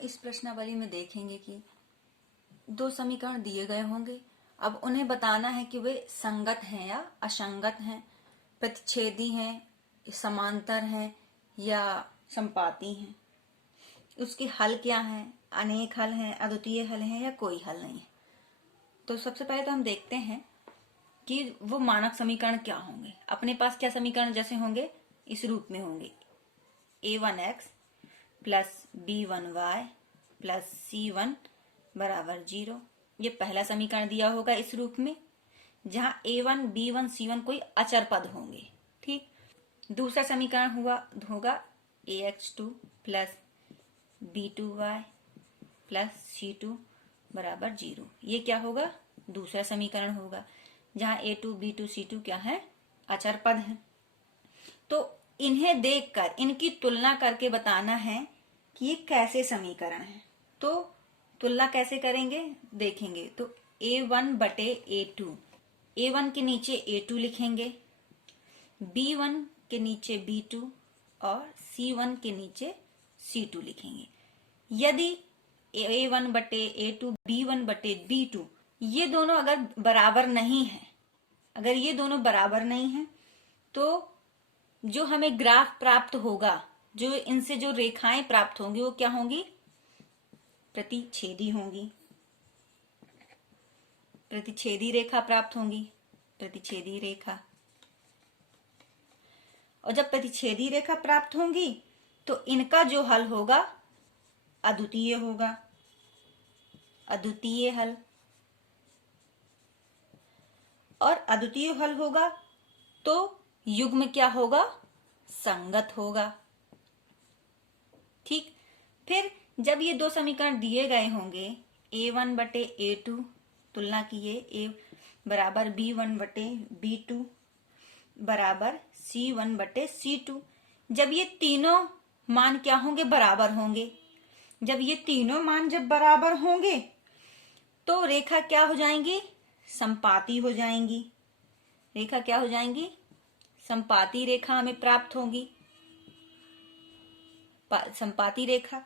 इस प्रश्नावली में देखेंगे कि दो समीकरण दिए गए होंगे। अब उन्हें बताना है कि वे संगत हैं या असंगत हैं, प्रतिच्छेदी हैं, समांतर हैं या संपाती हैं। उसके हल क्या हैं, अनेक हल हैं, अद्वितीय हल हैं या कोई हल नहीं है। तो सबसे पहले तो हम देखते हैं कि वो मानक समीकरण क्या होंगे। अपने पास क्या समीकरण जैसे होंगे, इस रूप में होंगे। a1x plus b1y plus c1 बराबर 0। ये पहला समीकरण दिया होगा इस रूप में, जहां a1 b1 c1 कोई अचर पद होंगे। ठीक। दूसरा समीकरण होगा ax2 plus b2y plus c2 बराबर 0। ये क्या होगा, दूसरा समीकरण होगा, जहां a2 b2 c2 क्या है, अचर पद है। तो इन्हें देखकर इनकी तुलना करके बताना है कि ये कैसे समीकरण है। तो तुलना कैसे करेंगे देखेंगे। तो a1 बटे a2, a1 के नीचे a2 लिखेंगे, b1 के नीचे b2 और c1 के नीचे c2 लिखेंगे। यदि a1 बटे a2 b1 बटे b2 ये दोनों अगर बराबर नहीं है, अगर ये दोनों बराबर नहीं है, तो जो हमें ग्राफ प्राप्त होगा, जो इनसे जो रेखाएं प्राप्त होंगी वो क्या होंगी, प्रतिच्छेदी होंगी। प्रतिच्छेदी रेखा प्राप्त होंगी, प्रतिच्छेदी रेखा। और जब प्रतिच्छेदी रेखा प्राप्त होंगी तो इनका जो हल होगा अद्वितीय होगा, अद्वितीय हल। और अद्वितीय हल होगा तो युग्म क्या होगा, संगत होगा। ठीक। फिर जब ये दो समीकरण दिए गए होंगे, a1 बटे a2 तुलना किए, a बराबर b1 बटे b2 बराबर c1 बटे c2। जब ये तीनों मान क्या होंगे, बराबर होंगे। जब ये तीनों मान जब बराबर होंगे तो रेखा क्या हो जाएंगी, संपाती हो जाएंगी। रेखा क्या हो जाएंगी, संपाती रेखा हमें प्राप्त होगी, संपाती रेखा।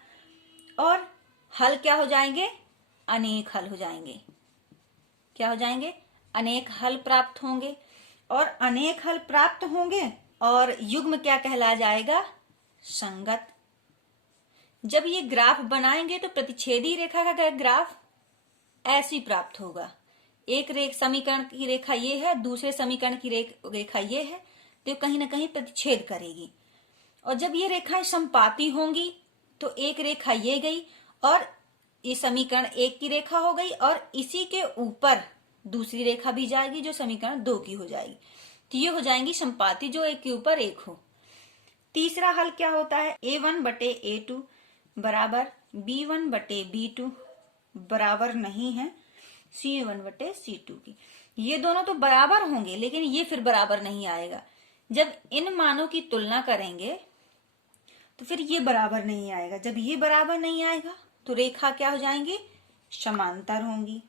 और हल क्या हो जाएंगे, अनेक हल हो जाएंगे। क्या हो जाएंगे, अनेक हल प्राप्त होंगे। और अनेक हल प्राप्त होंगे और युग्म क्या कहला जाएगा, संगत। जब ये ग्राफ बनाएंगे तो प्रतिच्छेदी रेखा का ग्राफ ऐसी प्राप्त होगा। एक समीकरण की रेखा ये है, दूसरे समीकरण की रेखा ये है, तो कहीं ना कहीं प्रतिच्छेद करेगी। और जब ये रेखाएं संपाती होंगी तो एक रेखा ये गई और ये समीकरण एक की रेखा हो गई, और इसी के ऊपर दूसरी रेखा भी जाएगी जो समीकरण दो की हो जाएगी। तो ये हो जाएंगी संपाती, जो एक के ऊपर एक हो। तीसरा हल क्या होता है, a1 बटे a2 बराबर b1 बटे b2 बराबर नहीं है c1 बटे c2 की। ये दोनों तो बराबर होंगे, लेकिन ये फिर बराबर नहीं आएगा। जब इन मानों की तुलना करेंगे तो फिर ये बराबर नहीं आएगा। जब ये बराबर नहीं आएगा तो रेखा क्या हो जाएंगी, समांतर होंगी।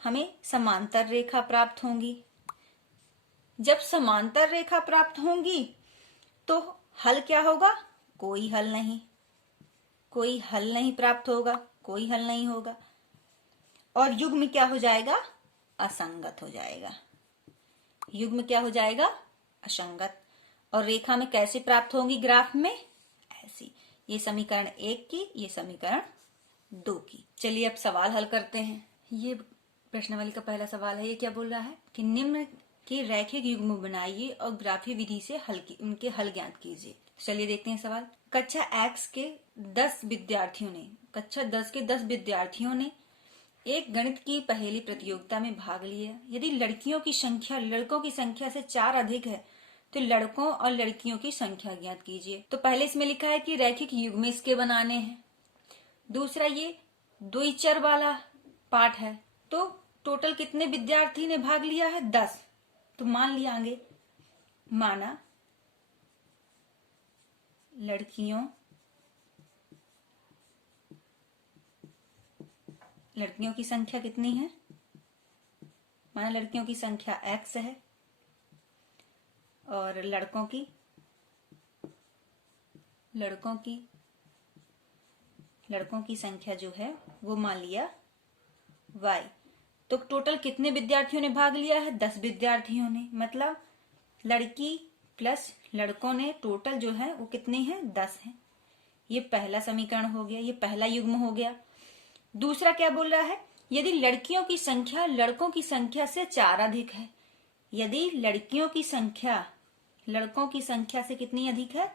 हमें समांतर रेखा प्राप्त होंगी। जब समांतर रेखा प्राप्त होंगी तो हल क्या होगा, कोई हल नहीं। कोई हल नहीं प्राप्त होगा, कोई हल नहीं होगा। और युग्म क्या हो जाएगा, असंगत हो जाएगा। युग्म क्या हो जाएगा, असंगत। और रेखा में कैसे प्राप्त होंगी, ग्राफ में ऐसी। ये समीकरण एक की, ये समीकरण दो की। चलिए अब सवाल हल करते हैं। ये प्रश्नावली का पहला सवाल है। ये क्या बोल रहा है कि निम्न के रैखिक युग्म बनाइए और ग्राफीय विधि से उनके हल ज्ञात कीजिए। चलिए देखते हैं सवाल। कक्षा 10 के 10 विद्यार्थियों ने एक गणित की पहेली प्रतियोगिता में भाग लिया। यदि लड़कियों की संख्या लड़कों की संख्या से 4 अधिक है तो लड़कों और लड़कियों की संख्या ज्ञात कीजिए। तो पहले इसमें लिखा है कि रैखिक युग्म इसके बनाने हैं। दूसरा ये द्विचर वाला पाठ है। तो टोटल कितने विद्यार्थी ने भाग लिया है, 10। तो मान लिया आगे, माना लड़कियों की संख्या कितनी है, माना लड़कियों की संख्या x है और लड़कों की लड़कों की संख्या जो है वो मान लिया y। तो टोटल कितने विद्यार्थियों ने भाग लिया है? 10 विद्यार्थियों ने, मतलब लड़की प्लस लड़कों ने टोटल जो है वो कितने हैं? 10 हैं। ये पहला समीकरण हो गया, ये पहला युग्म हो गया। दूसरा क्या बोल रहा है? यदि लड़कियों की संख्या लड़कों की संख्या से 4 अधिक है, यदि लड़कियों की संख्या लड़कों की संख्या से कितनी अधिक है?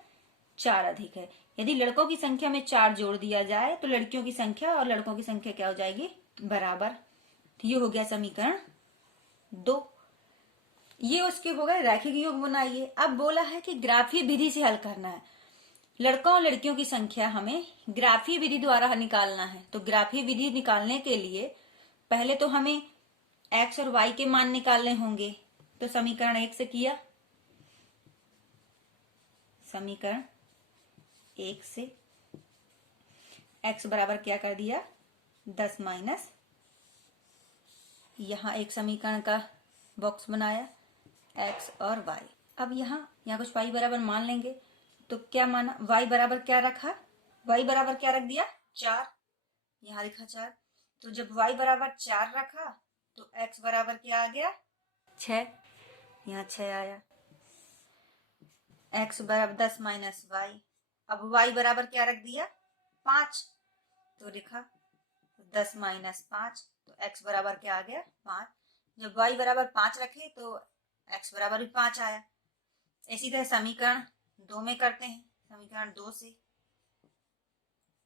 4 अधिक है। यदि लड़कों की संख्या में 4 जोड़ दिया जाए तो लड़कियों की संख्या और लड़कों की संख्या क्या हो जाएगी? बराबर। ये हो गया समीकरण 2। ये उसके हो गए रैखिक योग बनाइए। अब बोला है कि ग्राफीय विधि से हल करना है। लड़कों और लड़कियों की संख्या हमें ग्राफीय विधि द्वारा निकालना है। तो ग्राफीय विधि निकालने के लिए पहले तो हमें x और y के मान निकालने होंगे। तो समीकरण 1 से किया, समीकरण 1 से x बराबर क्या कर दिया? 10 माइनस, यहां एक समीकरण का बॉक्स बनाया x और y। अब यहाँ कुछ y बराबर मान लेंगे। तो क्या माना? y बराबर क्या रखा? y बराबर क्या रख दिया? 4। यहाँ लिखा 4। तो जब y बराबर 4 रखा तो x बराबर क्या आ गया? 6। यहाँ 6 आया। x बराबर 10 माइनस y। अब y बराबर क्या रख दिया? 5। तो लिखा 10 माइनस 5। तो x बराबर क्या आ गया? 5। जब y बराबर 5 रखे तो x बराबर भी 5 आया। इसी तरह समीकरण 2 में करते हैं। समीकरण 2 से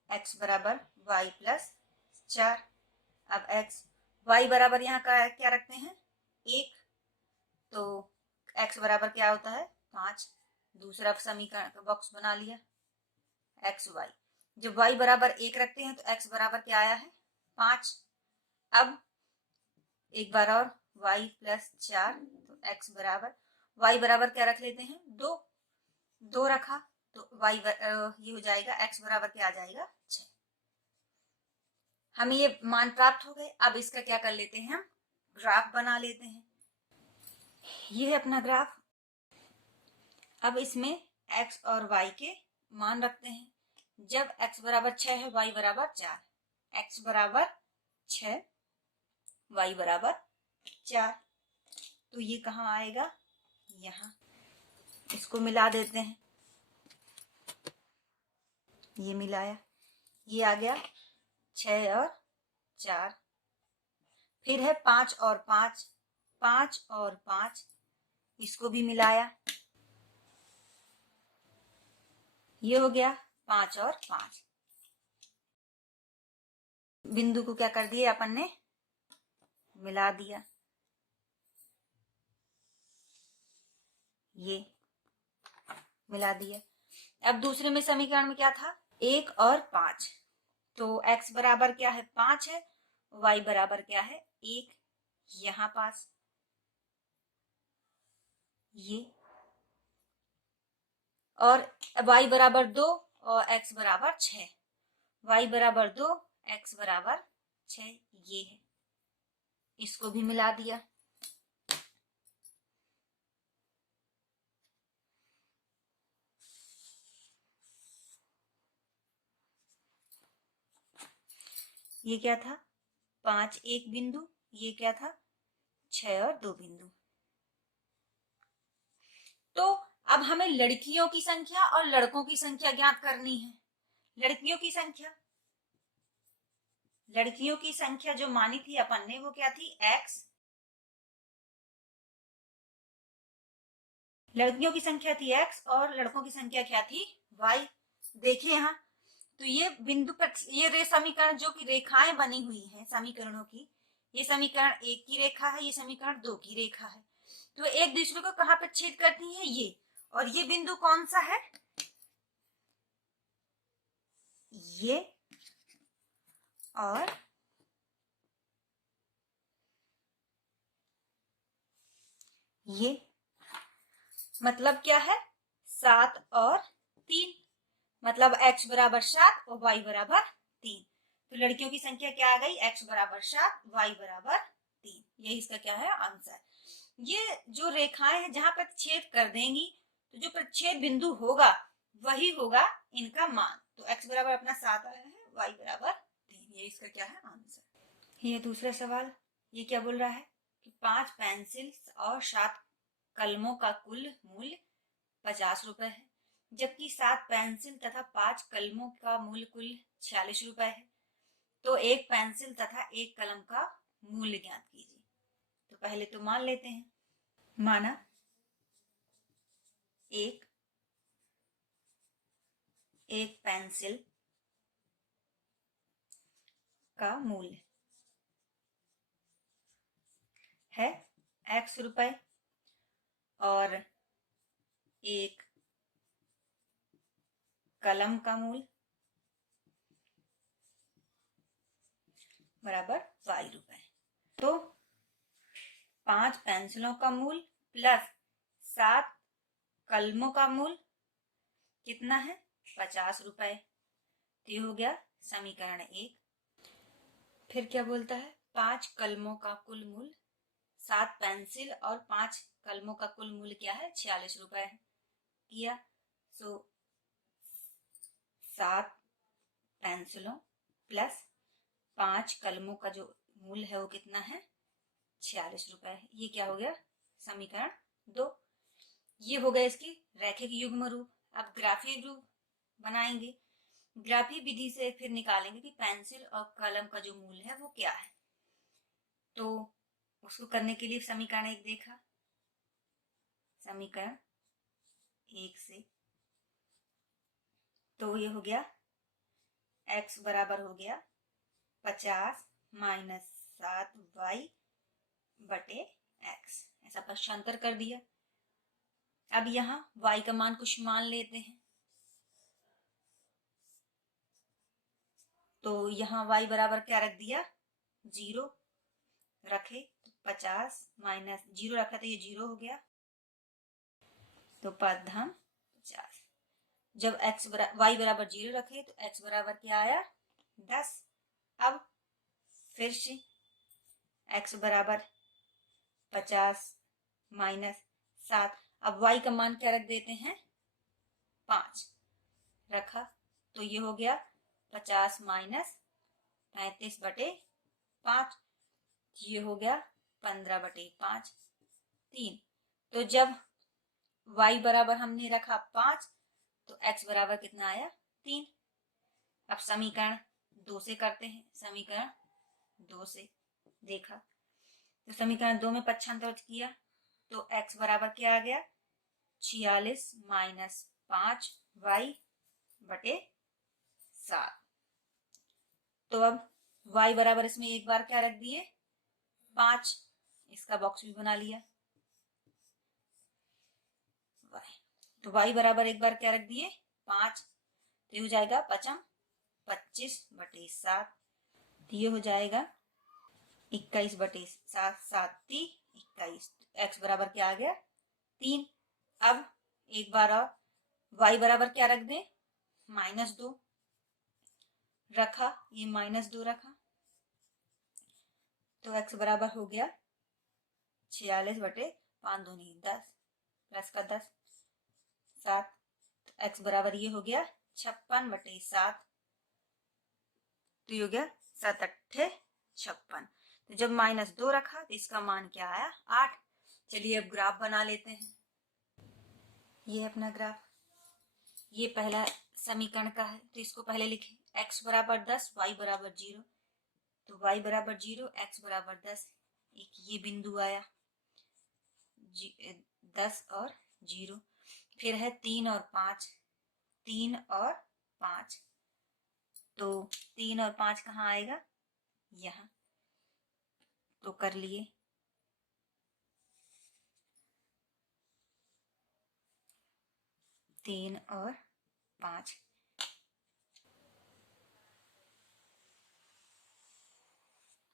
x बराबर y प्लस 4। अब y बराबर यहाँ का क्या रखते हैं? 1। तो x बराबर क्या होता है? 5। दूसरा समीकरण का बॉक्स बना लिया x y। जब y बराबर 1 रखते हैं तो x बराबर क्या आया है? 5। अब एक बार और y प्लस 4। तो x बराबर y बराबर क्या रख लेते हैं? 2। 2 रखा तो y ये हो जाएगा x बराबर क्या आ जाएगा? 6। हमें ये मान प्राप्त हो गए। अब इसका क्या कर लेते हैं? हम ग्राफ बना लेते हैं। ये है अपना ग्राफ। अब इसमें x और y के मान रखते हैं। जब x बराबर 6 है, y बराबर 4, x बराबर 6, y बराबर 4, तो ये कहाँ आएगा? यहाँ। इसको मिला देते हैं। ये मिलाया, ये आ गया 6 और 4। फिर है 5 और 5, 5 और 5, इसको भी मिलाया, ये हो गया 5 और 5। बिंदु को क्या कर दिया अपन ने? मिला दिया। ये मिला दिया। अब दूसरे में समीकरण में क्या था? 1 और 5। तो x बराबर क्या है? 5 है। y बराबर क्या है? 1। यहां पास ये, और y बराबर 2 और x बराबर 6। y बराबर 2, x बराबर 6, ये है। इसको भी मिला दिया। ये क्या था? 5 एक बिंदु, ये क्या था? 6 और 2 बिंदु। तो अब हमें लड़कियों की संख्या और लड़कों की संख्या ज्ञात करनी है। लड़कियों की संख्या जो मानी थी अपन ने वो क्या थी? x। लड़कियों की संख्या थी x और लड़कों की संख्या क्या थी? y। देखिए यहाँ, तो ये बिंदु पर ये समीकरण जो कि रेखाएं बनी हुई हैं समीकरणों की, ये समीकरण 1 की रेखा है, ये समीकरण 2 की रेखा है। तो एक दूसरे को कहां पर छेद करती है? ये। और ये बिंदु कौन सा है? ये। और ये मतलब क्या है? 7 और 3। मतलब x बराबर 7 और y बराबर 3। तो लड़कियों की संख्या क्या आ गई? x बराबर 7, y बराबर 3। यही इसका क्या है? आंसर। ये जो रेखाएं हैं जहां पर छेद कर देंगी तो जो प्रच्छेद बिंदु होगा वही होगा इनका मान। तो x बराबर अपना 7 आया है, y बराबर इसका क्या है आंसर। ये दूसरा सवाल, ये क्या बोल रहा है कि 5 पेंसिल और 7 कलमों का कुल मूल्य 50 रुपए है, जबकि 7 पेंसिल तथा 5 कलमों का मूल्य कुल 46 रुपए है। तो एक पेंसिल तथा एक कलम का मूल्य ज्ञात कीजिए। तो पहले तो मान लेते हैं, माना एक पेंसिल का मूल्य है x रुपए और एक कलम का मूल्य बराबर y रुपए। तो 5 पेंसिलों का मूल्य प्लस 7 कलमों का मूल्य कितना है 50 रुपए। तो ये हो गया समीकरण 1। फिर क्या बोलता है, 5 कलमों का कुल मूल्य, 7 पेंसिल और 5 कलमों का कुल मूल्य क्या है 46 रुपए किया। सो 7 पेंसिलों प्लस 5 कलमों का जो मूल्य है वो कितना है 46 रुपए है। ये क्या हो गया समीकरण 2। ये हो गया इसकी रैखिक युग्म रूप। अब ग्राफीय रूप बनाएंगे। ग्राफीय विधि से फिर निकालेंगे कि पेंसिल और कलम का जो मूल्य है वो क्या है। तो उसको करने के लिए समीकरण 1 देखा, समीकरण 1 से तो ये हो गया x बराबर हो गया 50 माइनस 7y बटे x, ऐसा पक्षांतर कर दिया। अब यहाँ y का मान कुछ मान लेते हैं, तो यहाँ y बराबर क्या रख दिया 0 रखे, तो 50 माइनस 0 रखा तो ये 0 हो गया, तो पद हम 50। जब y बराबर 0 रखे तो x बराबर क्या आया 10। अब फिर से x बराबर 50 माइनस 7, अब y का मान क्या रख देते हैं 5 रखा, तो ये हो गया 50 माइनस 35 बटे 5, ये हो गया 15 बटे 5 3। तो जब y बराबर हमने रखा 5 तो x बराबर कितना आया 3। अब समीकरण 2 से करते हैं, समीकरण 2 से देखा तो समीकरण 2 में पक्षांतर किया तो x बराबर क्या आ गया 46 माइनस 5y बटे 7। तो अब y बराबर इसमें एक बार क्या रख दिए 5, इसका बॉक्स भी बना लिया y, तो y बराबर एक बार क्या रख दिए 5, तो ये हो जाएगा 25 बटे 7, तो ये हो जाएगा 21 बटे 7, 7 21, x बराबर क्या आ गया 3। अब एक बार और y बराबर क्या रख दें -2 रखा, ये -2 रखा, तो x बराबर हो गया 46 बटे 5 दूनी 10 प्लस का 10 7, तो x बराबर ये हो गया 56 बटे 7, तो ये हो गया 7 अट्ठे 56। तो जब -2 रखा तो इसका मान क्या आया 8। चलिए अब ग्राफ बना लेते हैं। ये है अपना ग्राफ, ये पहला समीकरण का है, तो इसको पहले लिखें x बराबर 10 y बराबर 0, तो y बराबर 0 x बराबर 10, एक ये बिंदु आया 10 और 0, फिर है 3 और 5, 3 और 5, तो 3 और 5 कहाँ आएगा यहाँ, तो कर लिए 3 और 5।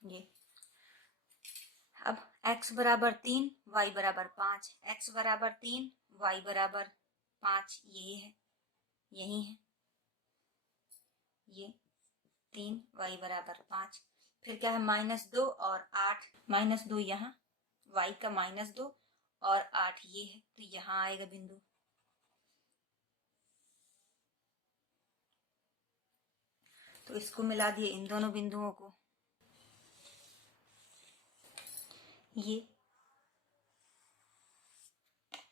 ये अब x बराबर 3 y बराबर 5, x बराबर 3 y बराबर 5, यही है, यही है ये 3 y बराबर 5। फिर क्या है -2 और 8, -2 यहाँ, y का -2 और 8 ये है, तो यहाँ आएगा बिंदु। तो इसको मिला दिए इन दोनों बिंदुओं को, ये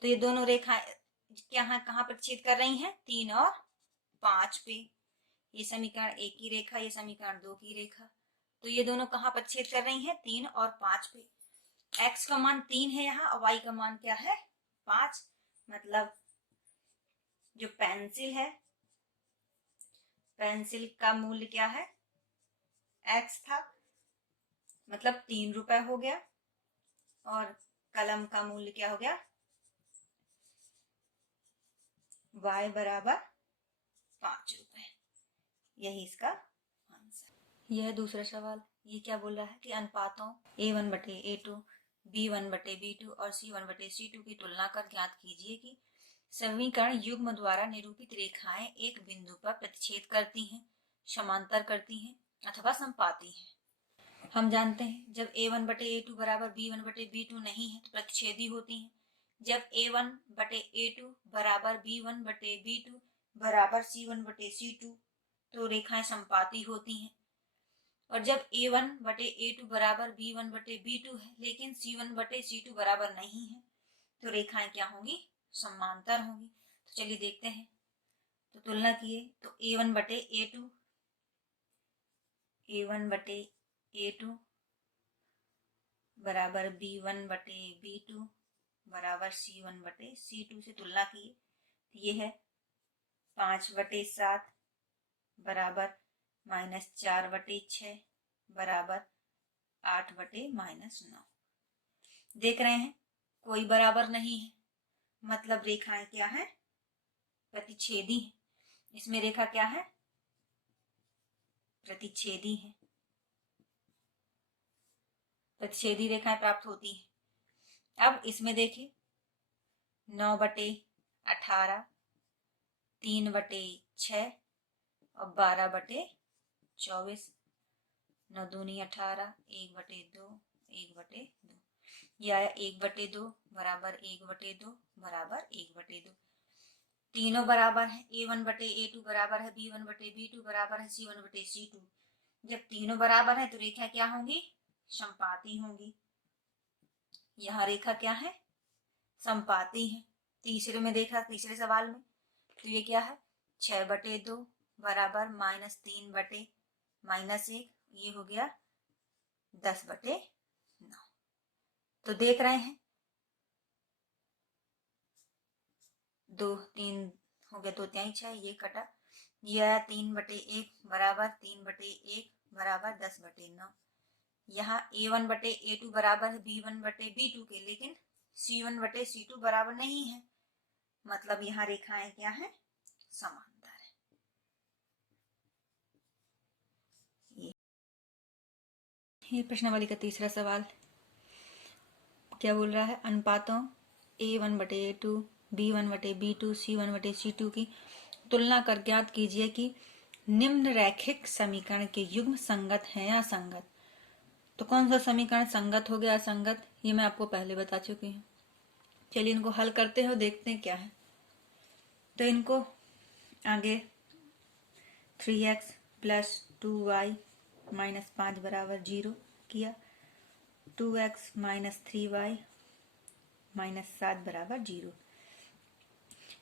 तो ये दोनों रेखाएं कहाँ पर छेद कर रही हैं? 3 और 5 पे। ये समीकरण 1 की रेखा, ये समीकरण 2 की रेखा, तो ये दोनों कहाँ पर छेद कर रही हैं? 3 और 5 पे। x का मान 3 है यहाँ और y का मान क्या है? 5। मतलब जो पेंसिल है, पेंसिल का मूल्य क्या है? x था, मतलब 3 रुपए हो गया, और कलम का मूल्य क्या हो गया? y बराबर 5 रुपए। यही इसका आंसर। यह दूसरा सवाल, ये क्या बोल रहा है कि अनुपातों A1/A2, B1/B2 और C1/C2 की तुलना कर ज्ञात कीजिए कि समीकरण युग्म द्वारा निरूपित रेखाएं एक बिंदु पर प्रतिच्छेद करती हैं, समांतर करती हैं अथवा संपाती हैं। हम जानते हैं जब A1/A2 बराबर B1/B2 नहीं है तो प्रतिच्छेदी होती हैं। जब A1/A2 बराबर B1/B2 बराबर C1/C2 तो रेखाएं संपाती होती हैं। और जब A1/A2 बराबर B1/B2 है लेकिन C1/C2 बराबर नहीं है तो रेखाएं क्या होंगी? समांतर होंगी। तो चलिए देखते हैं। तो तुलना किए तो A1/A2 बराबर B1/B2 बराबर C1/C2 से तुलना किए तो ये है 5/7 बराबर -4/6 बराबर 8/-9। देख रहे हैं कोई बराबर नहीं है, मतलब रेखाएं क्या है? प्रतिच्छेदी है। इसमें रेखा क्या है? प्रतिच्छेदी है। प्रतिच्छेदी रेखाएं प्राप्त होती हैं। अब इसमें देखिए 9/18, 3/6 और 12/24। 9 दूनी 18, 1/2, 1/2। यह आया 1/2 बराबर 1/2 बराबर 1/2। तीनों बराबर है। A1/A2 बराबर है B1/B2 बराबर है C1/C2। जब तीनों बराबर है तो रेखा क्या होंगी? संपाती होंगी। यहाँ रेखा क्या है? संपाती है। तीसरे में देखा, तीसरे सवाल में तो ये क्या है? 6/2 बराबर -3/-1, ये हो गया 10/9। तो देख रहे हैं 2 3 हो गया, 2 3 6, ये कटा, ये आया 3/1 बराबर 3/1 बराबर 10/9। यहाँ A1/A2 बराबर है B1/B2 के, लेकिन C1/C2 बराबर नहीं है, मतलब यहाँ रेखाएं क्या है? समांतर है। ये प्रश्नावली का तीसरा सवाल क्या बोल रहा है? अनुपातों A1/A2, B1/B2, C1/C2 की तुलना कर ज्ञात कीजिए कि निम्न रैखिक समीकरण के युग्म संगत हैं या असंगत। तो कौन सा समीकरण संगत हो गया, असंगत, ये मैं आपको पहले बता चुकी हूँ। चलिए इनको हल करते हो, देखते हैं क्या है। तो इनको आगे 3x + 2y - 5 बराबर 0 किया, 2x - 3y - 7 बराबर 0।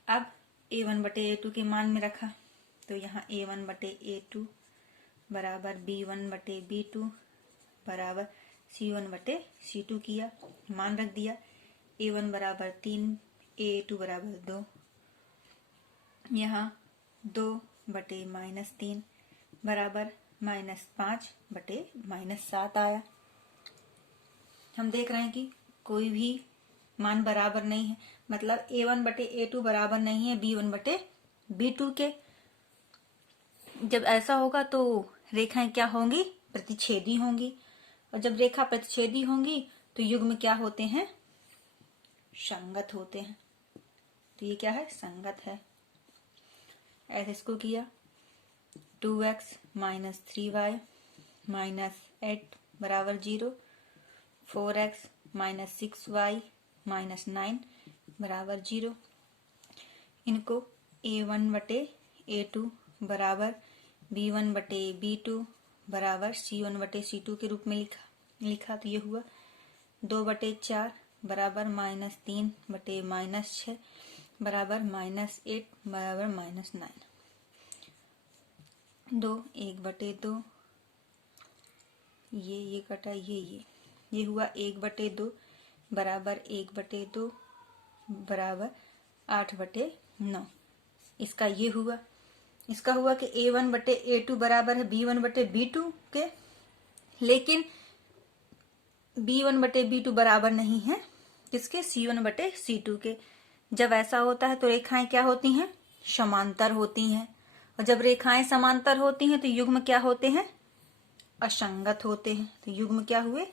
अब A1/A2 के मान में रखा, तो यहाँ A1/A2 बराबर B1/B2 बराबर C1/C2 किया, मान रख दिया। A1 बराबर 3, A2 बराबर 2, यहाँ 2/-3 बराबर -5/-7 आया। हम देख रहे हैं कि कोई भी मान बराबर नहीं है, मतलब A1/A2 बराबर नहीं है B1/B2 के। जब ऐसा होगा तो रेखाएं क्या होंगी? प्रतिच्छेदी होंगी। और जब रेखा प्रतिच्छेदी होंगी तो युग्म क्या होते हैं? संगत होते हैं। तो ये क्या है? संगत है। ऐसे इसको किया, 2x - 3y - 8 बराबर 0, 4x - 6y - 9 बराबर 0। इनको A1/A2 बराबर B1 बटे B2 बराबर C1 बटे C2 के रूप में लिखा तो ये हुआ 2/4 बराबर -3 बटे -6 बराबर -8 बराबर -9। 2 1/2 ये कटा ये हुआ 1/2 बराबर 1/2 बराबर 8/9। इसका ये हुआ, इसका हुआ कि A1 बटे A2 बराबर है B1 बटे B2 के, लेकिन B1 बटे B2 बराबर नहीं है किसके, C1 बटे C2 के। जब ऐसा होता है तो रेखाएं क्या होती हैं, समांतर होती हैं, और जब रेखाएं समांतर होती हैं तो युग्म क्या होते हैं, असंगत होते हैं। तो युग्म क्या हुए,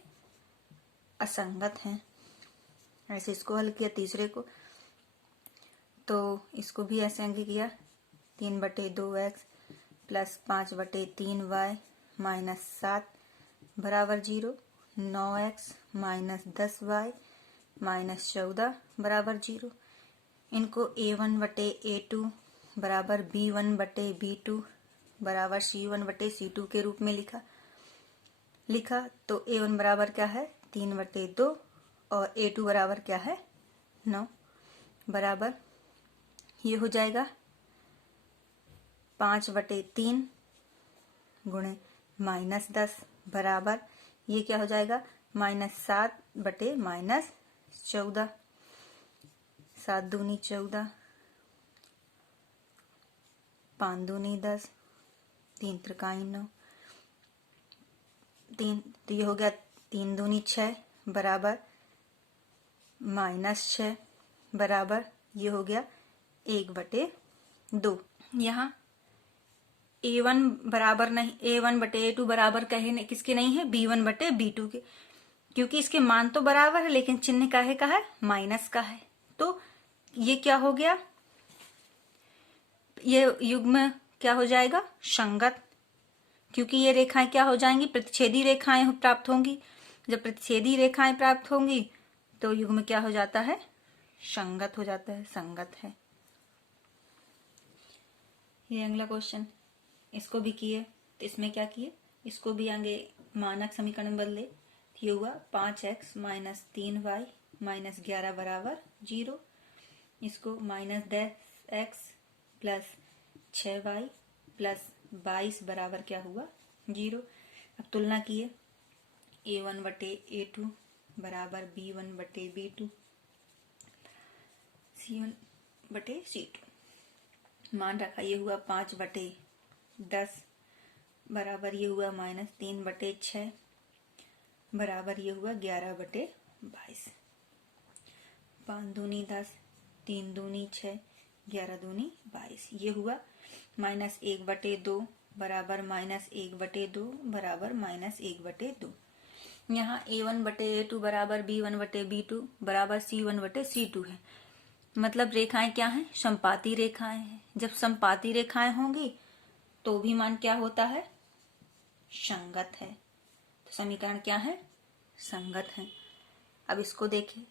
असंगत हैं। ऐसे इसको हल किया तीसरे को, तो इसको भी ऐसे अंक किया 3/2x प्लस 5/3y माइनस 7 बराबर 0, 9x माइनस 10y माइनस 14 बराबर 0। इनको A1 बटे A2 बराबर B1 बटे B2 बराबर C1 बटे C2 के रूप में लिखा तो A1 बराबर क्या है 3/2 और A2 बराबर क्या है 9 बराबर ये हो जाएगा 5/3 गुणे -10 बराबर ये क्या हो जाएगा -7 बटे -14, 7 दूनी 14, 5 दूनी 10, 3 त्रिकाई 9, 3 तो ये हो गया 3 दूनी 6 बराबर -6 बराबर ये हो गया 1/2। यहाँ A1 बराबर नहीं, A1 बटे A2 बराबर कहे नहीं, किसके नहीं है, B1 बटे B2 के, क्योंकि इसके मान तो बराबर है लेकिन चिन्ह काहे का है, माइनस का है। तो ये क्या हो गया, ये युग्म क्या हो जाएगा, संगत, क्योंकि ये रेखाएं क्या हो जाएंगी, प्रतिच्छेदी रेखाएं प्राप्त होंगी। जब प्रतिच्छेदी रेखाएं प्राप्त होंगी तो युग्म क्या हो जाता है, संगत हो जाता है, संगत है। ये अगला क्वेश्चन, इसको भी किए तो इसमें क्या किए, इसको भी आगे मानक समीकरण बदले। ये हुआ 5x माइनस 3y माइनस 11 बराबर 0। इसको -10x प्लस 6y प्लस 22 बराबर क्या हुआ 0। अब तुलना किए A1 बटे A2 बराबर B1 बटे B2 C1 बटे C2। मान रखा, ये हुआ 5/10 बराबर ये हुआ -3/6 बराबर ये हुआ 11/22। 5 दूनी 10, 3 दूनी 6, 11 दूनी 22। ये हुआ -1/2 बराबर -1/2 बराबर -1/2। यहाँ A1 बटे A2 बराबर B1 बटे B2 बराबर C1 बटे C2 है। मतलब रेखाएं क्या हैं, समपाती रेखाएं हैं। जब समपाती रेखाएं होंगी तो भी मान क्या होता है, संगत है। तो समीकरण क्या है, संगत है। अब इसको देखें,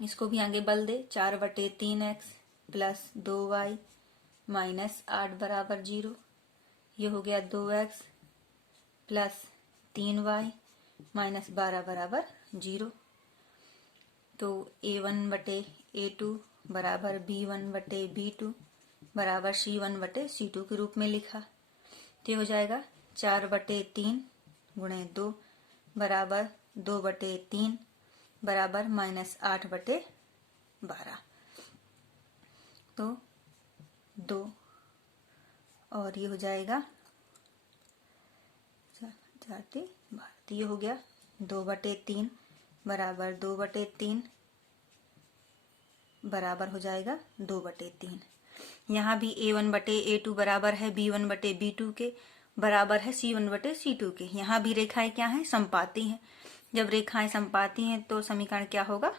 इसको भी आगे बल दे, 4/3x प्लस 2y माइनस 8 बराबर 0। ये हो गया 2x प्लस 3y माइनस 12 बराबर 0। तो A1 बटे A2 बराबर B1 बटे B2 बराबर C1 बटे C2 के रूप में लिखा तो हो जाएगा 4/3 गुणे 2 बराबर 2/3 बराबर -8/12। तो 2 और ये हो जाएगा 4 3 12। तो ये हो गया 2/3 बराबर 2/3 बराबर हो जाएगा 2/3। यहाँ भी A1 बटे A2 बराबर है B1 बटे B2 के, बराबर है C1 बटे C2 के। यहाँ भी रेखाएं क्या हैं, समपाती हैं। जब रेखाएं समपाती हैं तो समीकरण क्या होगा,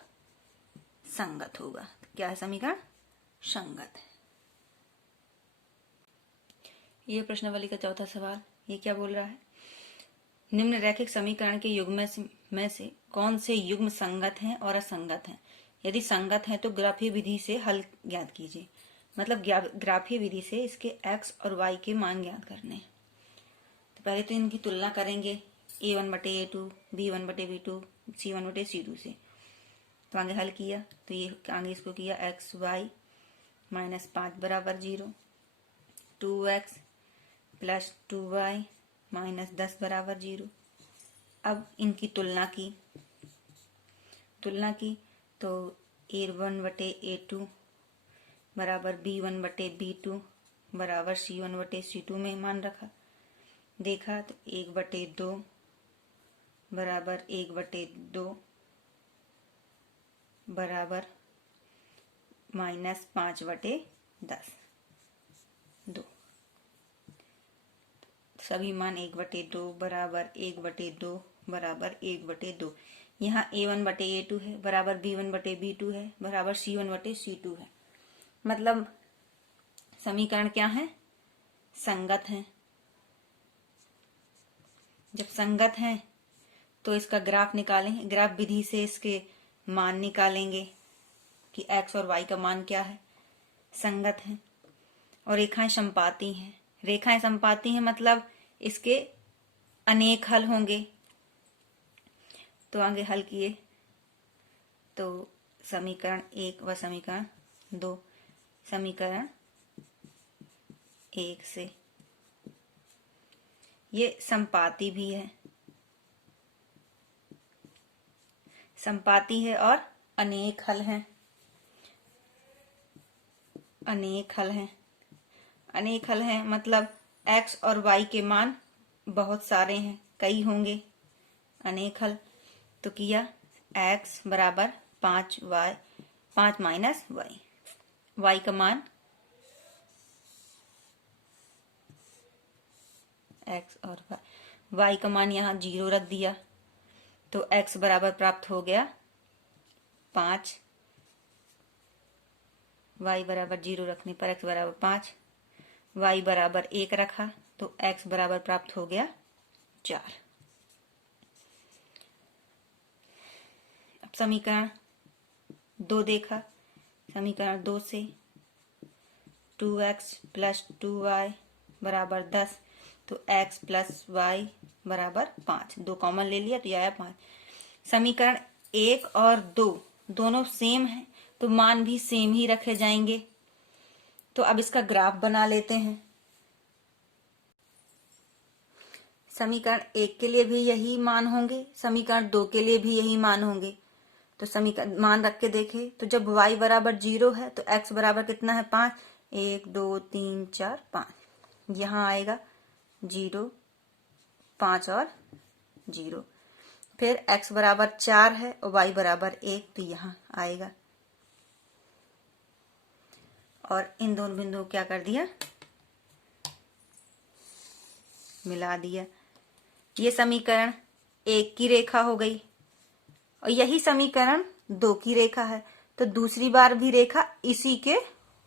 संगत होगा। क्या है समीकरण, संगत है। ये प्रश्नावली का चौथा सवाल, ये क्या बोल रहा है, निम्न रैखिक समीकरण के युग्म में से कौन से युग्म संगत हैं और असंगत हैं। यदि संगत हैं तो ग्राफीय विधि से हल ज्ञात कीजिए। मतलब ग्राफीय विधि से इसके x और y के मान ज्ञात करने हैं। तो पहले तो इनकी तुलना करेंगे a1/a2, b1/b2, c1/c2 से। तो आगे हल किया तो ये आगे इसको किया xy माइनस 5 बराबर 0, 2x प्लस 2y माइनस 10 बराबर 0। अब इनकी तुलना की तो a1/a2 बराबर b1/b2 बराबर c1/c2 में मान रखा। देखा तो 1/2 बराबर 1/2 बराबर माइनस 5/10 2। सभी मान 1/2 बराबर 1/2 बराबर 1/2। यहाँ a1/a2 है बराबर b1/b2 है बराबर c1/c2 है। मतलब समीकरण क्या है? संगत है। जब संगत है तो इसका ग्राफ निकालेंगे। ग्राफ विधि से इसके मान निकालेंगे कि x और y का मान क्या है। संगत है और रेखाएं समपाती हैं। रेखाएं समपाती हैं मतलब इसके अनेक हल होंगे। तो आगे हल किए तो समीकरण 1 व समीकरण 2, समीकरण 1 से ये समपाती भी है, समपाती है और अनेक हल हैं। अनेक हल हैं मतलब x और y के मान बहुत सारे हैं, कई होंगे। अनेक हल तो किया x बराबर 5 माइनस y का मान x और y का मान यहाँ 0 रख दिया तो x बराबर प्राप्त हो गया 5, y बराबर 0 रखने पर x बराबर 5, y बराबर 1 रखा तो x बराबर प्राप्त हो गया 4। अब समीकरण 2 देखा। समीकरण 2 से 2x प्लस 2y बराबर 10 तो x प्लस y बराबर 5। 2 कॉमन ले लिया तो यह आया 5। समीकरण 1 और 2 दोनों सेम है तो मान भी सेम ही रखे जाएंगे। तो अब इसका ग्राफ बना लेते हैं। समीकरण 1 के लिए भी यही मान होंगे, समीकरण 2 के लिए भी यही मान होंगे। तो समीकरण मान रख के देखें तो जब y बराबर 0 है तो x बराबर कितना है 5, 1 2 3 4 5। यहाँ आएगा 0 5 और 0। फिर x बराबर 4 है और y बराबर 1 तो यहाँ आएगा। और इन दोनों बिंदुओं क्या कर दिया, मिला दिया। ये समीकरण 1 की रेखा हो गई और यही समीकरण 2 की रेखा है तो दूसरी बार भी रेखा इसी के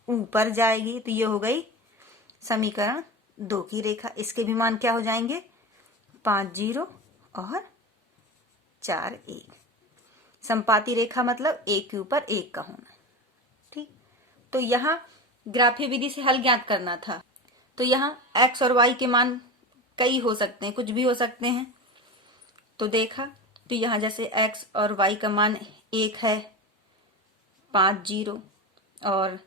ऊपर जाएगी। तो ये हो गई समीकरण 2 की रेखा। इसके भी मान क्या हो जाएंगे 5 0 और 4 1। संपाती रेखा मतलब एक के ऊपर एक का होना। ठीक, तो यहाँ ग्राफीय विधि से हल ज्ञात करना था। तो यहाँ x और y के मान कई हो सकते हैं, कुछ भी हो सकते हैं। तो देखा तो यहाँ जैसे x और y का मान 1 है 5 0 और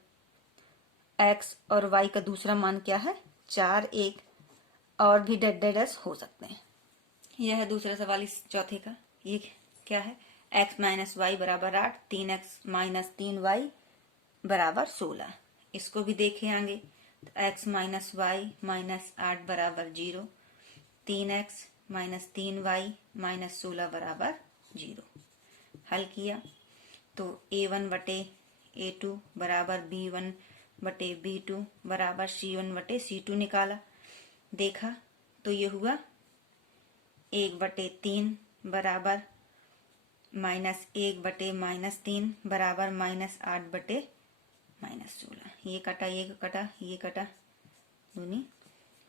x और y का दूसरा मान क्या है 4 1 और भी डैश हो सकते हैं। यह है दूसरा सवाल इस चौथे का। ये क्या है x माइनस वाई बराबर 8, 3x माइनस 3y बराबर 16। इसको भी देखे आगे तो x माइनस वाई माइनस 8 बराबर 0, 3x माइनस 3y माइनस 16 बराबर 0। हल किया तो a1/a2 बराबर b1/b2 बराबर c1/c2 निकाला। देखा तो ये हुआ 1/3 बराबर माइनस 1/-3 बराबर माइनस 8/-16। ये कटा ये कटा दूनी,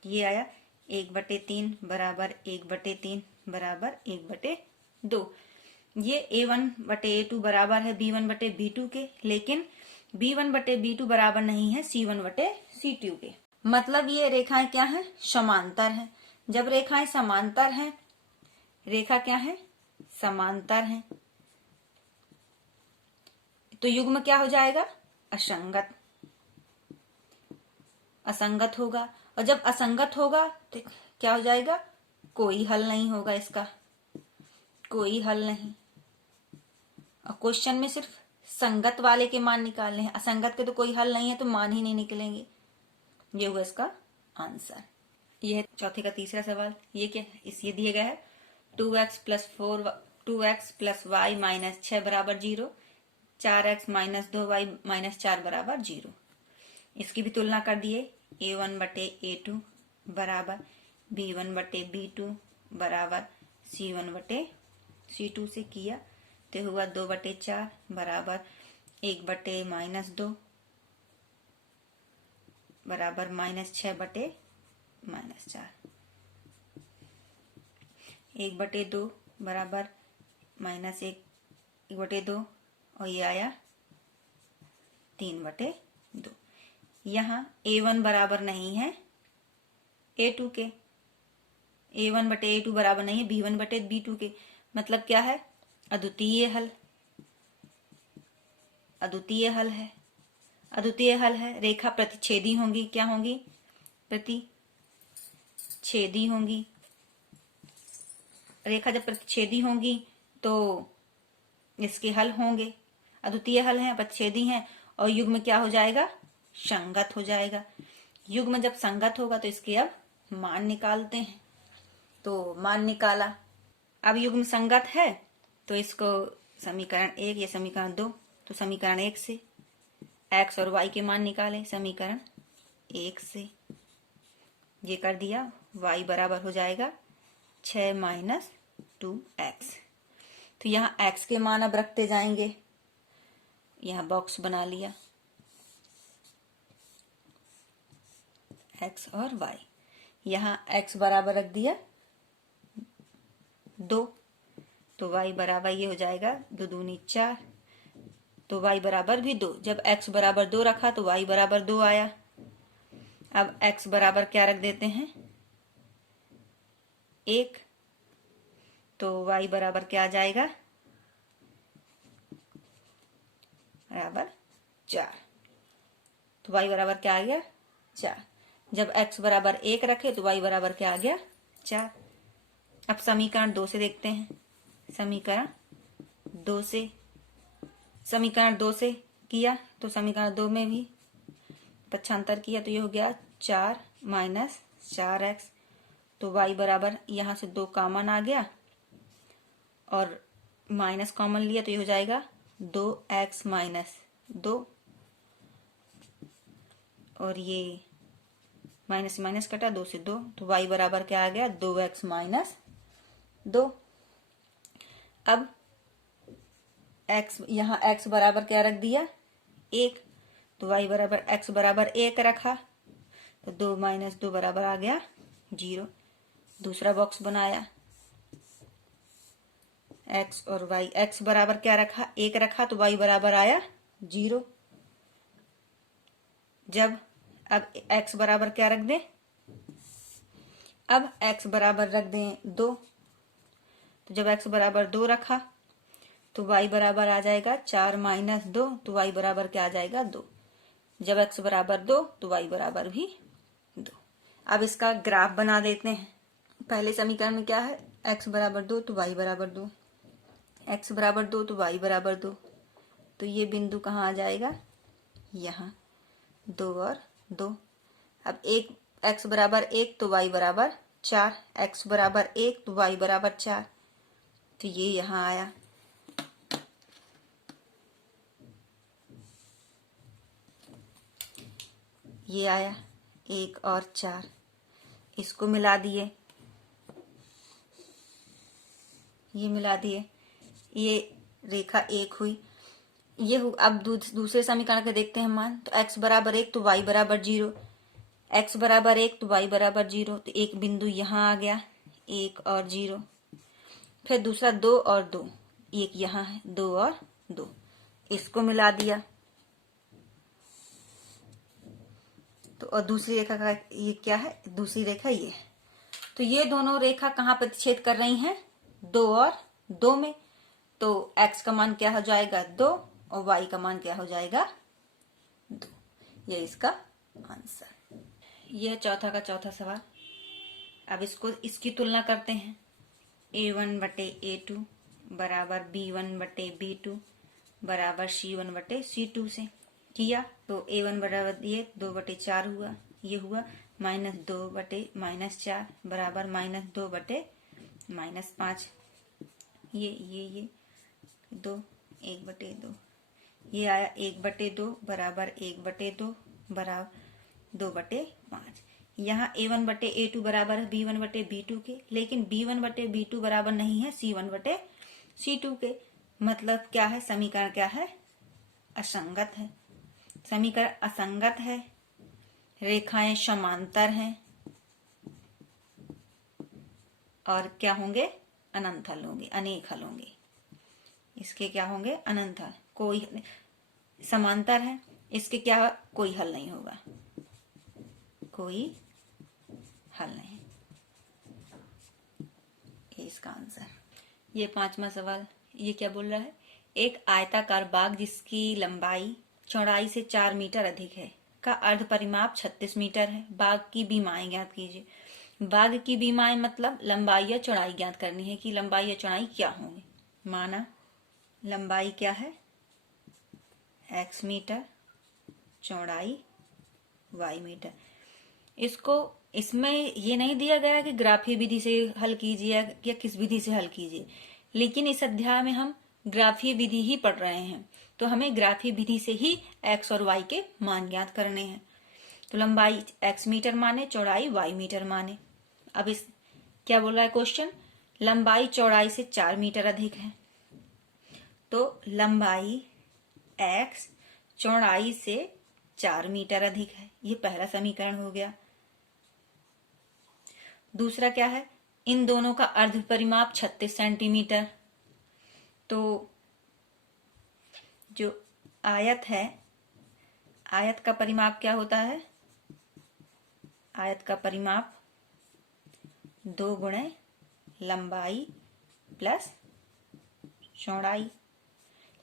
ये आया 1/3 बराबर 1/3 बराबर 1/2। ये a1/a2 बराबर है b1/b2 के, लेकिन B1/B2 बराबर नहीं है C1/C2 के। मतलब ये रेखाएं क्या है? समांतर हैं। जब रेखाएं समांतर हैं, रेखा क्या है? समांतर है, तो युग्म क्या हो जाएगा? असंगत। असंगत होगा, और जब असंगत होगा तो क्या हो जाएगा? कोई हल नहीं होगा इसका, कोई हल नहीं। और क्वेश्चन में सिर्फ संगत वाले के मान निकालने हैं, असंगत के तो कोई हल नहीं है, तो मान ही नहीं निकलेंगे। ये हुआ इसका आंसर। ये है चौथे का तीसरा सवाल। ये क्या है? ये दिए गया है 2x+y माइनस 6 बराबर 0, 4x माइनस 2y माइनस 4 बराबर 0। इसकी भी तुलना कर दिए। A1/A2 बराबर B1/B2 बराबर C1/C2 से किया तो हुआ 2/4 बराबर 1/-2 बराबर -6/-4। 1/2 बराबर -1/2 और ये आया 3/2। यहाँ A1 बराबर नहीं है A2 के, A1/A2 बराबर नहीं है B1/B2 के। मतलब क्या है? अद्वितीय हल। अद्वितीय हल है, अद्वितीय हल है। रेखा प्रतिच्छेदी होंगी। क्या होंगी? प्रतिच्छेदी होंगी। रेखा जब प्रतिच्छेदी होंगी तो इसके हल होंगे। अद्वितीय हल हैं, प्रतिच्छेदी हैं, और युग्म क्या हो जाएगा? संगत हो जाएगा। युग्म जब संगत होगा तो इसके अब मान निकालते हैं। तो मान निकाला। अब युग्म संगत है तो इसको समीकरण 1 या समीकरण 2, तो समीकरण 1 से x और y के मान निकाले। समीकरण 1 से ये कर दिया, y बराबर हो जाएगा 6 माइनस 2x। तो यहाँ x के मान अब रखते जाएंगे। यहाँ बॉक्स बना लिया, x और y। यहाँ x बराबर रख दिया 2, तो y बराबर ये हो जाएगा 2 दूनी 4, तो y बराबर भी 2। जब x बराबर 2 रखा तो y बराबर 2 आया। अब x बराबर क्या रख देते हैं? 1, तो y बराबर क्या आ जाएगा? बराबर 4। तो y बराबर क्या आ गया? 4। जब x बराबर 1 रखे तो y बराबर क्या आ गया? 4। अब समीकरण 2 से देखते हैं। समीकरण 2 से किया तो समीकरण 2 में भी पक्षांतर किया तो ये हो गया 4 माइनस 4x। तो y बराबर यहाँ से 2 कॉमन आ गया और माइनस कॉमन लिया तो ये हो जाएगा 2x माइनस 2, और ये माइनस माइनस कटा, 2 से 2, तो y बराबर क्या आ गया? 2x minus 2। अब x, यहाँ x बराबर क्या रख दिया? 1, तो y बराबर x बराबर 1 रखा तो 2 माइनस 2 बराबर आ गया 0। दूसरा बॉक्स बनाया, x और y। x बराबर क्या रखा? 1 रखा तो y बराबर आया 0। जब अब x बराबर क्या रख दें? अब x बराबर रख दें 2, तो जब x बराबर 2 रखा तो y बराबर आ जाएगा 4 माइनस 2, तो y बराबर क्या आ जाएगा? 2। जब x बराबर 2 तो y बराबर भी 2। अब इसका ग्राफ बना देते हैं। पहले समीकरण में क्या है? x बराबर 2 तो y बराबर 2, x बराबर 2 तो y बराबर 2, तो ये बिंदु कहाँ आ जाएगा? यहाँ 2 और 2। अब एक x बराबर 1 तो y बराबर 4, x बराबर 1 तो y बराबर 4, तो ये यहाँ आया। ये आया 1 और 4, इसको मिला दिए, ये मिला दिए, ये रेखा एक हुई। ये अब दूसरे समीकरण के देखते हैं मान। तो x बराबर 1 तो y बराबर 0, x बराबर 1 तो y बराबर 0, तो एक बिंदु यहाँ आ गया 1 और 0। फिर दूसरा 2 और 2, एक यहाँ है 2 और 2, इसको मिला दिया तो और दूसरी रेखा का ये क्या है, दूसरी रेखा ये है। तो ये दोनों रेखा कहाँ प्रतिच्छेद कर रही हैं, 2 और 2 में। तो x का मान क्या हो जाएगा 2 और y का मान क्या हो जाएगा 2। ये इसका आंसर। यह चौथा का चौथा सवाल। अब इसकी तुलना करते हैं। a1 बटे a2 बराबर b1 बटे b2 बराबर c1 बटे c2 से किया तो a1 बराबर ये 2 बटे 4 हुआ, ये हुआ -2 बटे -4 बराबर -2 बटे -5। ये 2 1 बटे 2, ये आया 1 बटे 2 बराबर 1 बटे 2 बराबर 2 बटे 5। यहाँ a1 बटे a2 बराबर है b1 बटे b2 के, लेकिन b1 बटे b2 बराबर नहीं है c1 बटे c2 के। मतलब क्या है, समीकरण क्या है, असंगत है। समीकरण असंगत है, रेखाएं समांतर हैं और क्या होंगे, अनंत हल होंगे, अनेक हल होंगे। इसके क्या होंगे, अनंत हल। कोई समांतर है, इसके क्या, कोई हल नहीं होगा, कोई हल नहीं। ये इसका आंसर। ये पांचवा सवाल, ये क्या बोल रहा है, एक आयताकार बाग जिसकी लंबाई चौड़ाई से 4 मीटर अधिक है का अर्ध परिमाप 36 मीटर है। बाग की बीमाएं ज्ञात कीजिए। बाग की बीमाएं मतलब लंबाई या चौड़ाई ज्ञात करनी है कि लंबाई या चौड़ाई क्या होंगे। माना लंबाई क्या है x मीटर, चौड़ाई y मीटर। इसमें ये नहीं दिया गया कि ग्राफीय विधि से हल कीजिए या किस विधि से हल कीजिए, लेकिन इस अध्याय में हम ग्राफीय विधि ही पढ़ रहे हैं, तो हमें ग्राफीय विधि से ही x और y के मान ज्ञात करने हैं। तो लंबाई x मीटर माने, चौड़ाई y मीटर माने। अब इस क्या बोल रहा है क्वेश्चन, लंबाई चौड़ाई से 4 मीटर अधिक है, तो लंबाई x चौड़ाई से 4 मीटर अधिक है। ये पहला समीकरण हो गया। दूसरा क्या है, इन दोनों का अर्ध परिमाप 36 सेंटीमीटर। तो जो आयत है, आयत का परिमाप क्या होता है, आयत का परिमाप 2 गुणे लंबाई प्लस चौड़ाई।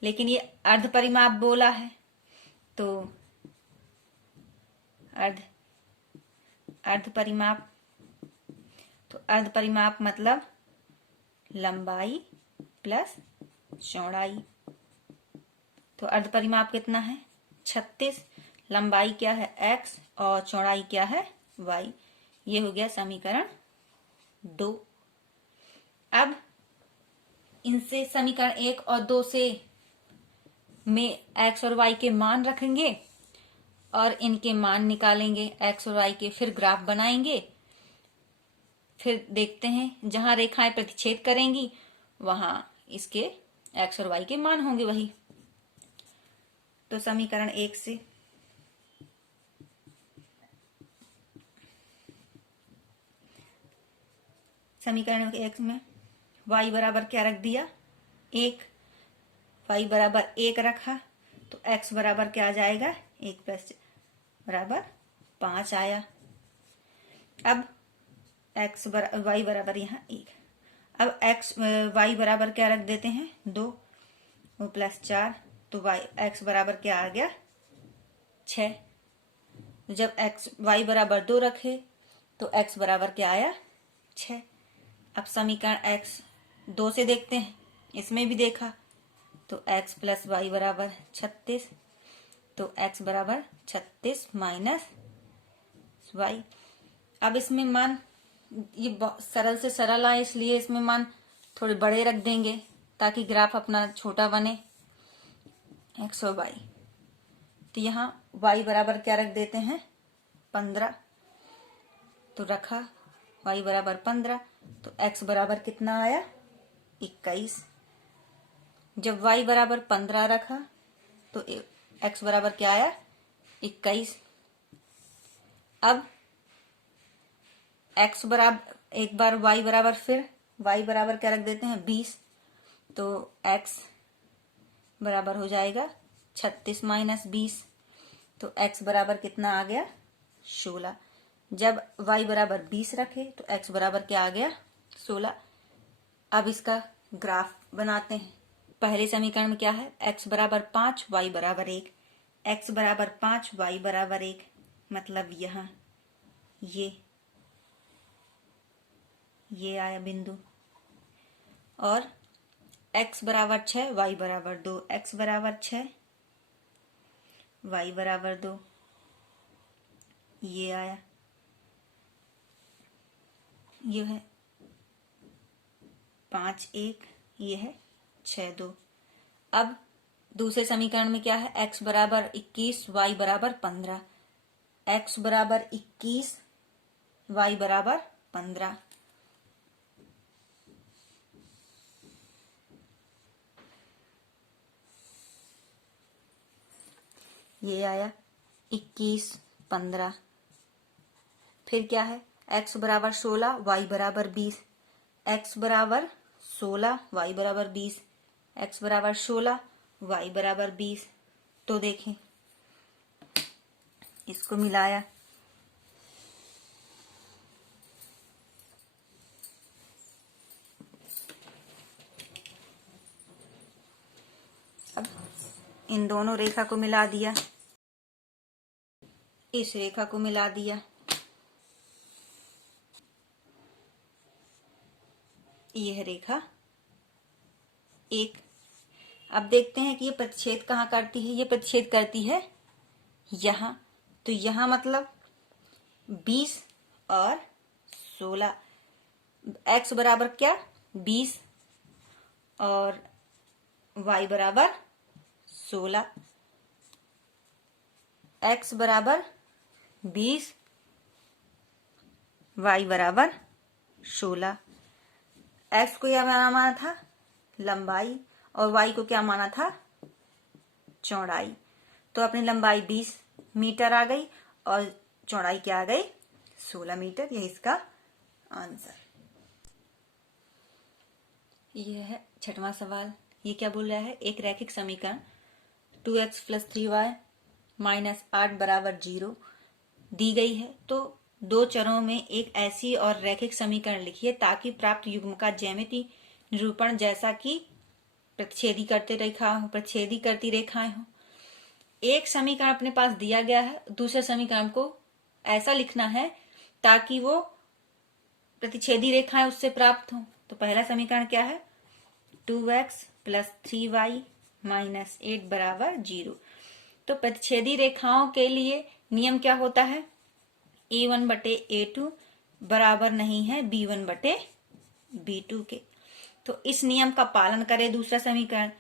लेकिन ये अर्ध परिमाप बोला है, तो अर्ध परिमाप, तो अर्ध परिमाप मतलब लंबाई प्लस चौड़ाई। तो अर्ध परिमाप कितना है 36, लंबाई क्या है x और चौड़ाई क्या है y। ये हो गया समीकरण 2। अब इनसे समीकरण 1 और 2 से में x और y के मान रखेंगे और इनके मान निकालेंगे x और y के, फिर ग्राफ बनाएंगे। फिर देखते हैं जहां रेखाएं प्रतिच्छेद करेंगी वहां इसके x और y के मान होंगे वही। तो समीकरण 1 से समीकरण 1 में y बराबर क्या रख दिया 1, y बराबर 1 रखा तो x बराबर क्या आ जाएगा 1 प्लस बराबर 5 आया। अब y बराबर यहाँ 1। अब y बराबर क्या रख देते हैं 2 और प्लस 4, तो x बराबर क्या आ गया 6। जब y बराबर 2 रखे तो x बराबर क्या आया 6। अब समीकरण x 2 से देखते हैं, इसमें भी देखा तो x प्लस वाई बराबर 36, तो x बराबर 36 माइनस वाई। अब इसमें मान ये सरल से सरल आए, इसलिए इसमें मान थोड़े बड़े रख देंगे ताकि ग्राफ अपना छोटा बने x और y। तो यहाँ y बराबर क्या रख देते हैं 15, तो रखा y बराबर 15, तो x बराबर कितना आया 21। जब y बराबर 15 रखा तो x बराबर क्या आया 21। अब x बराबर एक बार y बराबर, फिर y बराबर क्या रख देते हैं 20, तो x बराबर हो जाएगा 36 माइनस 20, तो x बराबर कितना आ गया 16। जब y बराबर 20 रखे तो x बराबर क्या आ गया 16। अब इसका ग्राफ बनाते हैं। पहले समीकरण में क्या है, x बराबर 5 y बराबर 1, x बराबर 5 y बराबर 1, मतलब यहाँ ये आया बिंदु। और x बराबर 6 y बराबर 2, x बराबर 6 y बराबर 2, ये आया। ये है 5 1, ये है 6 2। अब दूसरे समीकरण में क्या है, x बराबर 21 y बराबर 15, x बराबर 21 y बराबर 15। ये आया 21 15। फिर क्या है, x बराबर 16 y बराबर 20, x बराबर 16 y बराबर 20, x बराबर 16 y बराबर 20। तो देखें, इसको मिलाया, अब इन दोनों रेखा को मिला दिया, इस रेखा को मिला दिया, यह रेखा एक। अब देखते हैं कि ये प्रतिच्छेद कहाँ करती है। ये प्रतिच्छेद करती है यहाँ। तो यहाँ मतलब 20 और 16, x बराबर क्या 20 और y बराबर 16, x बराबर 20 y बराबर 16। x को यह माना था लंबाई और y को क्या माना था चौड़ाई। तो अपनी लंबाई 20 मीटर आ गई और चौड़ाई क्या आ गई 16 मीटर। यह इसका आंसर। यह है 6वां सवाल। ये क्या बोल रहा है, एक रैखिक समीकरण 2x + 3y - 8 बराबर 0 दी गई है। तो दो चरों में एक ऐसी और रैखिक समीकरण लिखिए ताकि प्राप्त युग्म का ज्यामितीय निरूपण जैसा कि प्रतिच्छेदी करती रेखाएं हो। एक समीकरण अपने पास दिया गया है, दूसरे समीकरण को ऐसा लिखना है ताकि वो प्रतिच्छेदी रेखाएं उससे प्राप्त हो। तो पहला समीकरण क्या है, 2x + 3y - 8 बराबर 0। तो प्रतिच्छेदी रेखाओं के लिए नियम क्या होता है, a1/a2 बराबर नहीं है b1/b2 के। तो इस नियम का पालन करें दूसरा समीकरण।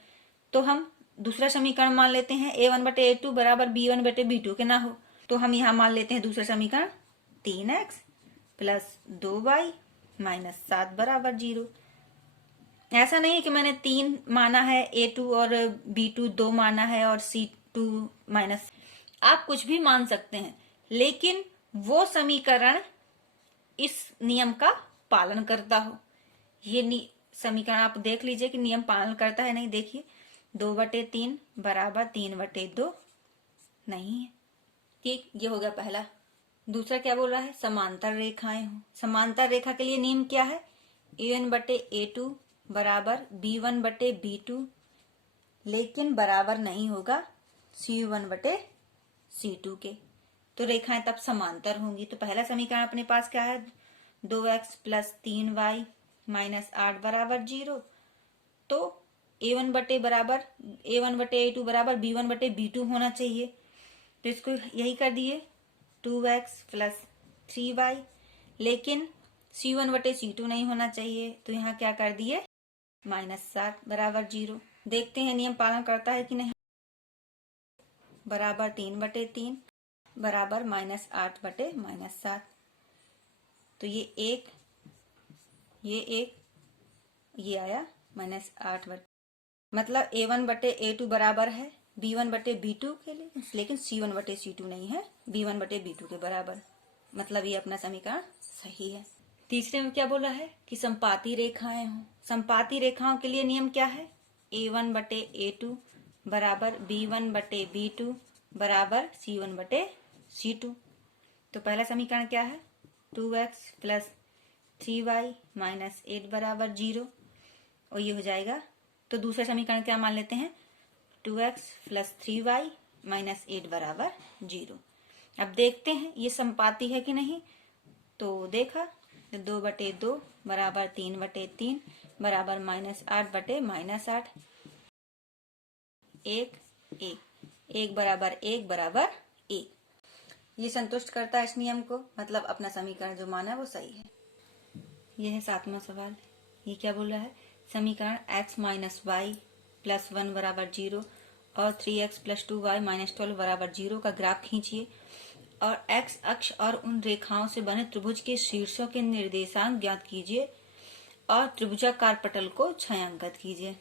तो हम दूसरा समीकरण मान लेते हैं a1/a2 बराबर b1/b2 के ना हो। तो हम यहां मान लेते हैं दूसरा समीकरण 3x + 2y - 7 बराबर 0। ऐसा नहीं है कि मैंने 3 माना है a2 और b2 2 माना है और c2 माइनस, आप कुछ भी मान सकते हैं, लेकिन वो समीकरण इस नियम का पालन करता हो। ये समीकरण आप देख लीजिए कि नियम पालन करता है नहीं। देखिए 2/3 बराबर 3/2 नहीं है। ठीक, ये हो गया पहला। दूसरा क्या बोल रहा है, समांतर रेखाएं हो। समांतर रेखा के लिए नियम क्या है, a1/a2 बराबर b1/b2, लेकिन बराबर नहीं होगा c1/c2 के। तो रेखाएं तब समांतर होंगी। तो पहला समीकरण अपने पास क्या है, 2x + 3y - 8 बराबर 0। तो a1/a2 बराबर b1/b2 होना चाहिए। तो इसको यही कर दिए 2x + 3y, लेकिन c1/c2 नहीं होना चाहिए। तो यहाँ क्या कर दिए -7 बराबर 0। देखते हैं नियम पालन करता है कि नहीं। बराबर 3/3 बराबर -8/-7। तो ये आया -8, मतलब a1/a2 बराबर है b1/b2 के लिए, लेकिन c1/c2 नहीं है b1/b2 के बराबर। मतलब ये अपना समीकरण सही है। तीसरे में क्या बोला है कि संपाती रेखाएं हो। संपाती रेखाओं के लिए नियम क्या है, a1/a2 बराबर b1/b2 बराबर c1/c2। तो पहला समीकरण क्या है, 2x प्लस 3y माइनस 8 बराबर 0, और ये हो जाएगा। तो दूसरा समीकरण क्या मान लेते हैं, 2x प्लस 3y माइनस 8 बराबर 0। अब देखते हैं ये संपाती है कि नहीं। तो देखा, 2/2 बराबर 3/3 बराबर -8/-8, 1 बराबर 1 बराबर 1। ये संतुष्ट करता है इस नियम को, मतलब अपना समीकरण जो माना वो सही है। यह है 7वां सवाल। ये क्या बोल रहा है, समीकरण x माइनस वाई प्लस 1 बराबर 0 और 3x प्लस 2y माइनस 12 बराबर 0 का ग्राफ खींचिए और x अक्ष और उन रेखाओं से बने त्रिभुज के शीर्षों के निर्देशांक ज्ञात कीजिए और त्रिभुजाकार पटल को छायांकित कीजिए।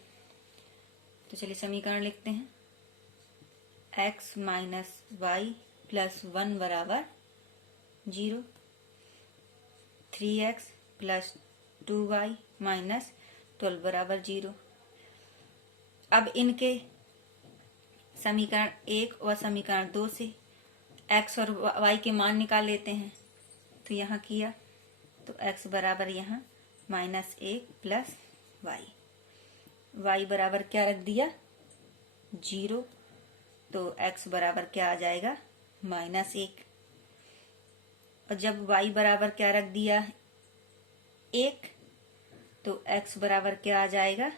तो चलिए समीकरण लिखते हैं। x माइनस वाई प्लस 1 बराबर 0, 3x प्लस 2y माइनस 12 बराबर 0। अब इनके समीकरण 1 और समीकरण 2 से x और y के मान निकाल लेते हैं। तो यहाँ किया तो x बराबर यहाँ -1 प्लस y बराबर क्या रख दिया, 0। तो x बराबर क्या आ जाएगा, -1। और जब y बराबर क्या रख दिया, 1, तो x बराबर क्या आ जाएगा,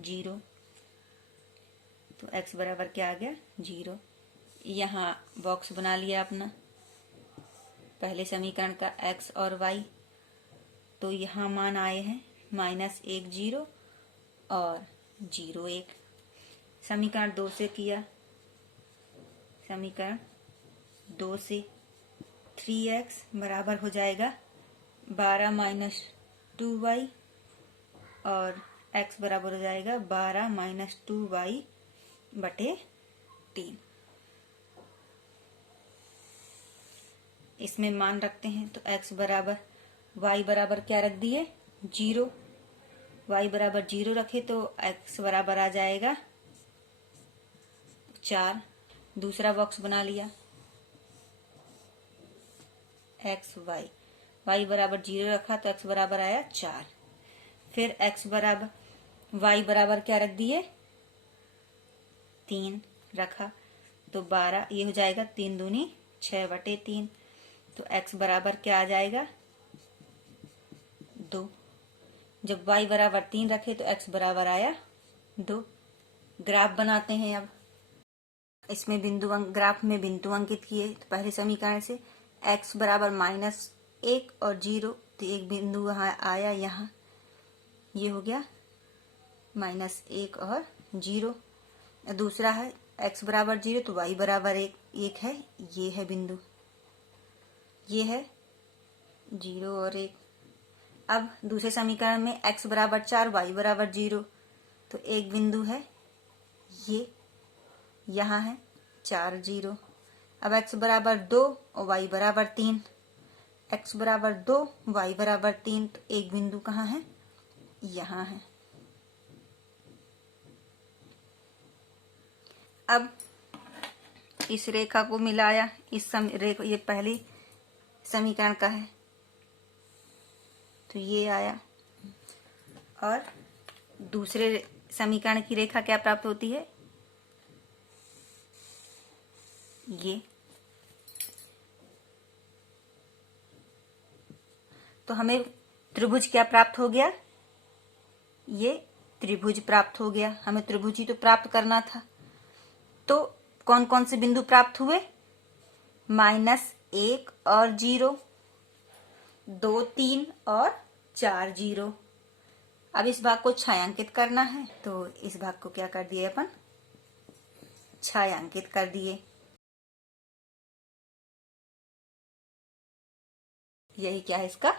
0। तो x बराबर क्या आ गया, 0। यहाँ बॉक्स बना लिया अपना पहले समीकरण का x और y। तो यहाँ मान आए हैं -1 0 और 0 1। समीकरण 2 से किया, समीकरण 2 से 3x बराबर हो जाएगा 12 माइनस 2y और x बराबर हो जाएगा 12 माइनस 2y/3। इसमें मान रखते हैं तो x बराबर y बराबर क्या रख दिए, 0। y बराबर 0 रखे तो x बराबर आ जाएगा 4। दूसरा बॉक्स बना लिया, x y बराबर 0 रखा तो x बराबर आया 4। फिर x बराबर y बराबर क्या रख दिए, 3 रखा तो 12, ये हो जाएगा 3 दूनी 6/3। तो x बराबर क्या आ जाएगा, 2। जब y बराबर 3 रखे तो x बराबर आया 2। ग्राफ बनाते हैं। अब इसमें ग्राफ में बिंदु अंकित किए। तो पहले समीकरण से x बराबर -1 और 0, तो एक बिंदु वहां आया, यहाँ ये हो गया -1 और 0। दूसरा है x बराबर 0 तो y बराबर 1 है, ये है बिंदु, ये है 0 और 1। अब दूसरे समीकरण में x बराबर 4 y बराबर 0, तो एक बिंदु है, ये यहाँ है 4 0। अब x बराबर 2 और y बराबर 3, x बराबर 2 y बराबर 3, तो एक बिंदु कहाँ है, यहाँ है। अब इस रेखा को मिलाया, ये पहली समीकरण का है तो ये आया, और दूसरे समीकरण की रेखा क्या प्राप्त होती है, ये। तो हमें त्रिभुज क्या प्राप्त हो गया, ये त्रिभुज प्राप्त हो गया। हमें त्रिभुज ही तो प्राप्त करना था। तो कौन कौन से बिंदु प्राप्त हुए, -1 और 0, 2 3 और 4 0। अब इस भाग को छायांकित करना है, तो इस भाग को क्या कर दिए अपन, छायांकित कर दिए। यही क्या है इसका